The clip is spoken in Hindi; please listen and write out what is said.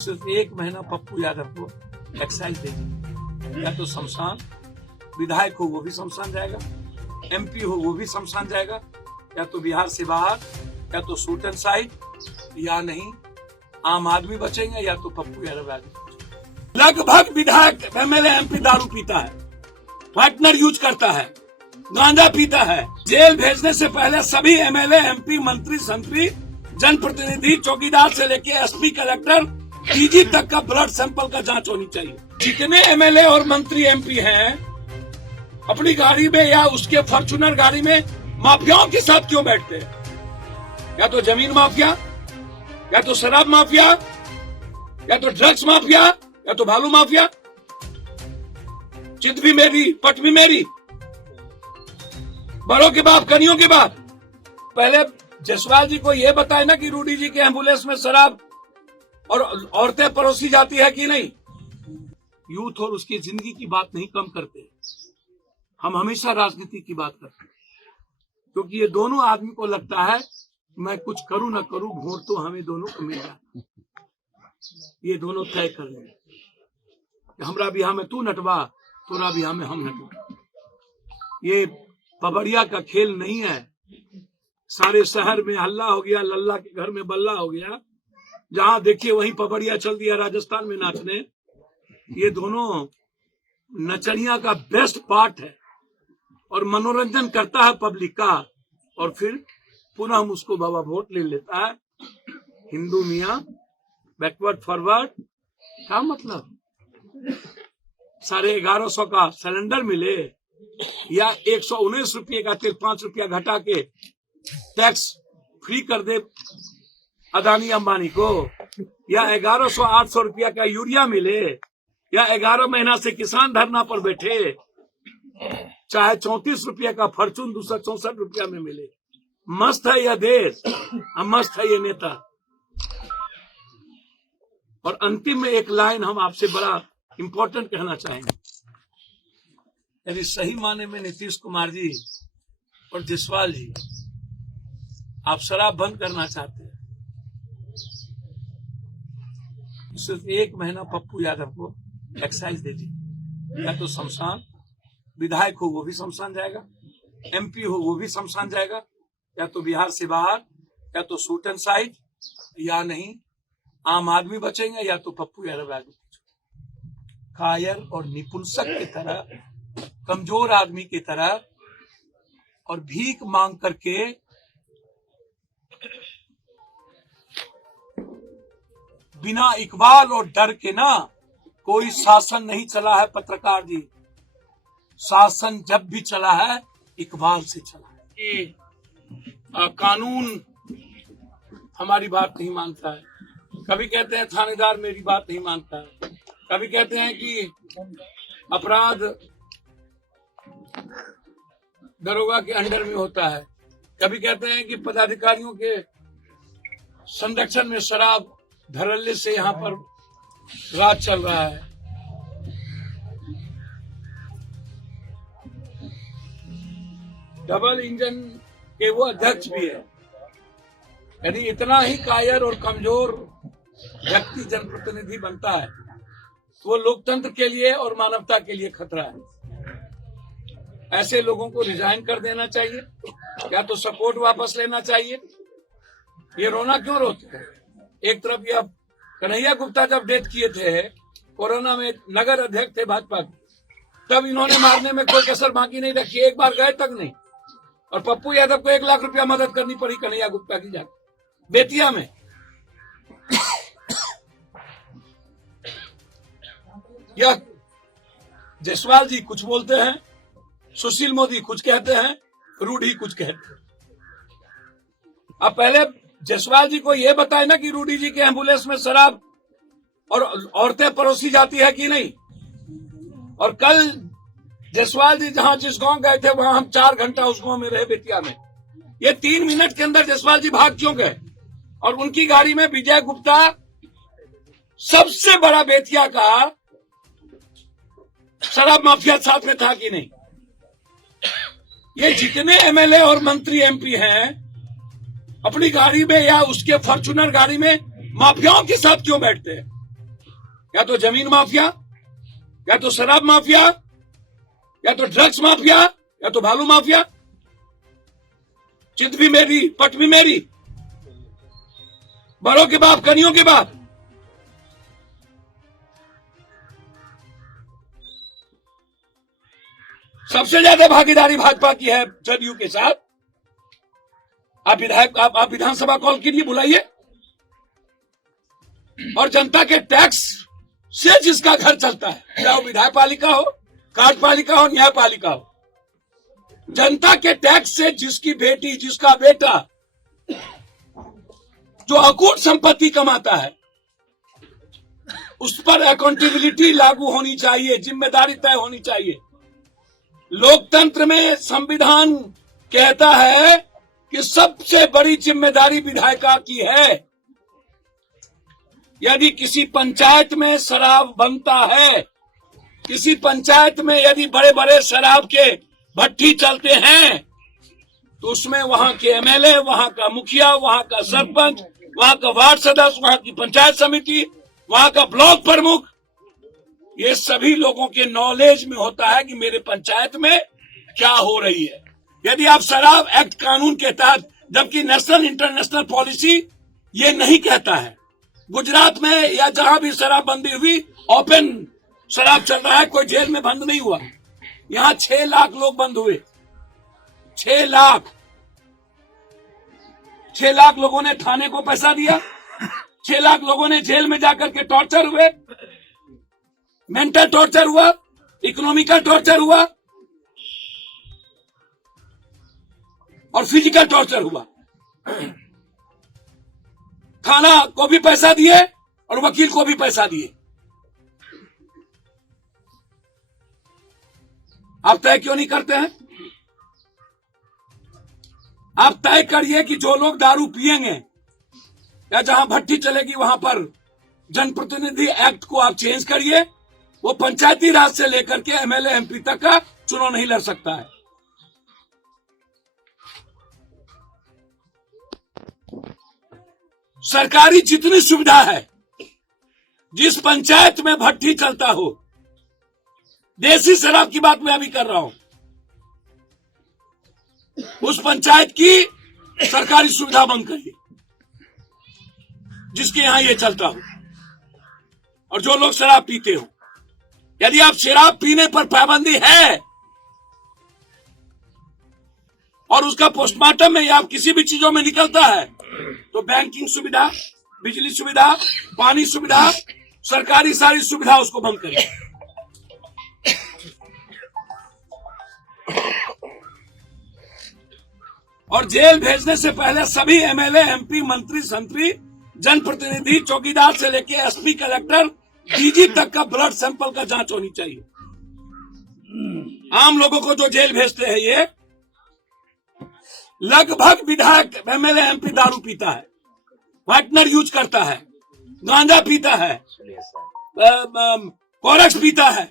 सिर्फ एक महीना पप्पू यादव को एक्साइज देगी, या तो शमशान, विधायक हो वो भी शमशान जाएगा, एमपी हो वो भी शमशान जाएगा, या तो बिहार से बाहर, या तो शूट एंड साइड, या नहीं आम आदमी बचेंगे, या तो पप्पू यादव आगे। लगभग विधायक एमएलए एमपी दारू पीता है, पार्टनर यूज करता है, गांजा पीता है। जेल भेजने से पहले सभी एमएलए एमपी मंत्री संत्री जनप्रतिनिधि चौकीदार से लेके एसपी कलेक्टर डीजी तक का ब्लड सैंपल का जांच होनी चाहिए। जितने एमएलए और मंत्री एमपी हैं अपनी गाड़ी में या उसके फॉर्च्यूनर गाड़ी में माफियाओं के साथ क्यों बैठते हैं? या तो जमीन माफिया, या तो शराब माफिया, या तो ड्रग्स माफिया, या तो भालू माफिया। चित भी मेरी पट भी मेरी, बड़ों के बाप कनियों के बाप। पहले जसवाल जी को यह बताए ना कि रूडी जी के एम्बुलेंस में शराब और औरतें परोसी जाती है कि नहीं। यूथ और उसकी जिंदगी की बात नहीं कम करते, हम हमेशा राजनीति की बात करते हैं, क्योंकि ये दोनों आदमी को लगता है मैं कुछ करूं ना करूं, वोट तो हमें दोनों को मिल जाए। ये दोनों तय कर लेंगे, हमरा बिहार में तू नटवा, तोरा बिहार में हम नटवा। ये पबड़िया का खेल नहीं है। सारे शहर में हल्ला हो गया, लल्ला के घर में बल्ला हो गया, जहां देखिए वहीं पबड़िया चल दिया राजस्थान में नाचने। ये दोनों नचनिया का बेस्ट पार्ट है और मनोरंजन करता है पब्लिक का, और फिर पुनः हम उसको बाबा वोट ले लेता है। हिंदू मियाँ बैकवर्ड फॉरवर्ड, क्या मतलब? 1150 का सिलेंडर मिले या 119 रुपये का तेल 5 रुपया घटा के टैक्स फ्री कर दे अदानी अंबानी को, या 1100-800 रुपया का यूरिया मिले, या 11 महीना से किसान धरना पर बैठे, चाहे 34 रुपया का फॉर्चून 264 रुपया में मिले। मस्त है यह देश, मस्त है ये नेता। और अंतिम में एक लाइन हम आपसे बड़ा इंपॉर्टेंट कहना चाहेंगे। यदि सही माने में नीतीश कुमार जी और जसवाल जी आप शराब बंद करना चाहते हैं, सिर्फ एक महीना पप्पू यादव को एक्साइज दे दीजिए, या तो शमशान, विधायक हो वो भी शमशान जाएगा, एमपी हो वो भी शमशान जाएगा, या तो बिहार से बाहर, या तो शूट एंड साइड, या नहीं आम आदमी बचेंगे, या तो पप्पू यादव आगे। कायर और निपुंसक की तरह, कमजोर आदमी की तरह और भीख मांग करके बिना इकबाल और डर के ना कोई शासन नहीं चला है। पत्रकार जी, शासन जब भी चला है इकबाल से चला है। कानून हमारी बात नहीं मानता है। कभी कहते हैं थानेदार मेरी बात नहीं मानता है, कभी कहते हैं कि अपराध दरोगा के अंडर में होता है, कभी कहते हैं कि पदाधिकारियों के संरक्षण में शराब धड़ल्ले से यहाँ पर राज चल रहा है। डबल इंजन के वो अध्यक्ष भी है। यदि इतना ही कायर और कमजोर व्यक्ति जनप्रतिनिधि बनता है तो वो लोकतंत्र के लिए और मानवता के लिए खतरा है। ऐसे लोगों को रिजाइन कर देना चाहिए, या तो सपोर्ट वापस लेना चाहिए। ये रोना क्यों रोते हैं? एक तरफ ये कन्हैया गुप्ता जब डेथ किए थे, कोरोना में नगर अध्यक्ष थे भाजपा के, तब इन्होंने मारने में कोई कसर बाकी नहीं रखी, एक बार गए तक नहीं। और पप्पू यादव को 1 लाख रुपया मदद करनी पड़ी कन्हैया गुप्ता की जाकर बेतिया में। यह जसवाल जी कुछ बोलते हैं, सुशील मोदी कुछ कहते हैं, रूडी कुछ कहते हैं। अब पहले जसवाल जी को यह बताए ना कि रूडी जी के एम्बुलेंस में शराब और औरतें परोसी जाती है कि नहीं। और कल जसवाल जी जहां जिस गांव गए थे वहां हम 4 घंटा उस गांव में रहे बेतिया में। ये 3 मिनट के अंदर जसवाल जी भाग क्यों गए? और उनकी गाड़ी में विजय गुप्ता, सबसे बड़ा बेतिया का शराब माफिया साथ में था कि नहीं। ये जितने एमएलए और मंत्री एमपी हैं अपनी गाड़ी में या उसके फॉर्च्यूनर गाड़ी में माफियाओं के साथ क्यों बैठते हैं? या तो जमीन माफिया, या तो शराब माफिया, या तो ड्रग्स माफिया, या तो भालू माफिया। चित भी मेरी, पट भी मेरी, बड़ों के बाप कनियों के बाप। सबसे ज्यादा भागीदारी भाजपा की है जदयू के साथ। आप विधानसभा कॉल कीजिए, बुलाइए, और जनता के टैक्स से जिसका घर चलता है, चाहे वो विधायक पालिका हो, कार्यपालिका हो, न्यायपालिका हो, जनता के टैक्स से जिसकी बेटी, जिसका बेटा जो अकूट संपत्ति कमाता है, उस पर अकाउंटेबिलिटी लागू होनी चाहिए, जिम्मेदारी तय होनी चाहिए। लोकतंत्र में संविधान कहता है कि सबसे बड़ी जिम्मेदारी विधायिका की है। यदि किसी पंचायत में शराब बनता है, किसी पंचायत में यदि बड़े बड़े शराब के भट्टी चलते हैं, तो उसमें वहां के एमएलए, वहां का मुखिया, वहां का सरपंच, वहां का वार्ड सदस्य, वहां की पंचायत समिति, वहां का ब्लॉक प्रमुख, ये सभी लोगों के नॉलेज में होता है कि मेरे पंचायत में क्या हो रही है। यदि आप शराब एक्ट कानून के तहत, जबकि नेशनल इंटरनेशनल पॉलिसी ये नहीं कहता है, गुजरात में या जहां भी शराबबंदी हुई, ओपन शराब चल रहा है, कोई जेल में बंद नहीं हुआ। यहां 6 लाख लोग बंद हुए, 6 लाख। 6 लाख लोगों ने थाने को पैसा दिया, 6 लाख लोगों ने जेल में जाकर के टॉर्चर हुए, मेंटल टॉर्चर हुआ, इकोनॉमिकल टॉर्चर हुआ और फिजिकल टॉर्चर हुआ। थाना को भी पैसा दिए और वकील को भी पैसा दिए। आप तय क्यों नहीं करते हैं? आप तय करिए कि जो लोग दारू पिएंगे या जहां भट्टी चलेगी वहां पर जनप्रतिनिधि एक्ट को आप चेंज करिए। वो पंचायती राज से लेकर के एमएलए एमपी तक का चुनाव नहीं लड़ सकता है। सरकारी जितनी सुविधा है, जिस पंचायत में भट्टी चलता हो, देसी शराब की बात मैं अभी कर रहा हूं, उस पंचायत की सरकारी सुविधा बंद करिए जिसके यहां ये चलता हो। और जो लोग शराब पीते हो, यदि आप शराब पीने पर पाबंदी है और उसका पोस्टमार्टम में या आप किसी भी चीजों में निकलता है, तो बैंकिंग सुविधा, बिजली सुविधा, पानी सुविधा, सरकारी सारी सुविधा उसको बंद करिए। और जेल भेजने से पहले सभी एमएलए, एमपी, मंत्री, संतरी, जनप्रतिनिधि, चौकीदार से लेके एसपी, कलेक्टर, डीजी तक का ब्लड सैंपल का जांच होनी चाहिए। आम लोगों को जो जेल भेजते हैं, ये लगभग विधायक, एमएलए, एमपी दारू पीता है, व्हाइटनर यूज करता है, गांजा पीता है, कोरस पीता है,